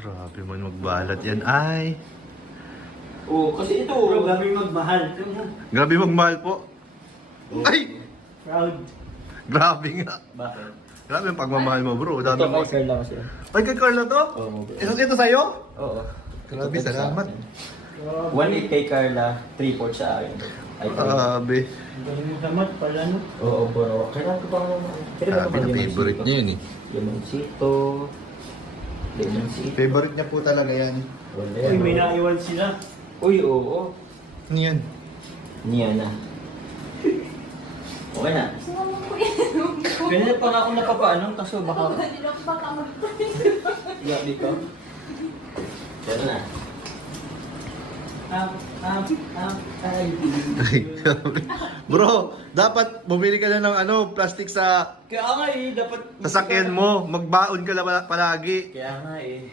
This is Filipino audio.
Grabe man magbalat yan ay. Oo, kasi ito. Bro, grabe magmahal. Grabe magmahal po. Ay! Proud. Grabe nga. Bakit? Grabe yung pagmamahal mo bro. Dami Ito mo. kay Carla kasi. Ay, kay Carla to? Oo. Ito sa'yo? Oo. Grabe, salamat. 1.8 kay Carla, 3.4 sa akin. Ay, Grabe. Ang galing mo naman pala, no? Oo, pero kailangan ko pang... Grabe na favorite niya yun eh. Limoncito. Limoncito. Favorite niya po talaga yan. Uy, may naiwan sila. Uy, oo. Ano yan? Niya na. Okay na. Sumama ko yan. Ganyan pa nga ako napapaanong kaso baka... Hindi na ako baka Gabi ko. Yan na. Ay. Bro, dapat bumili ka na ng plastic sa Kaya nga eh, dapat... sasakyan mo. Magbaon ka lang palagi. Kaya nga eh.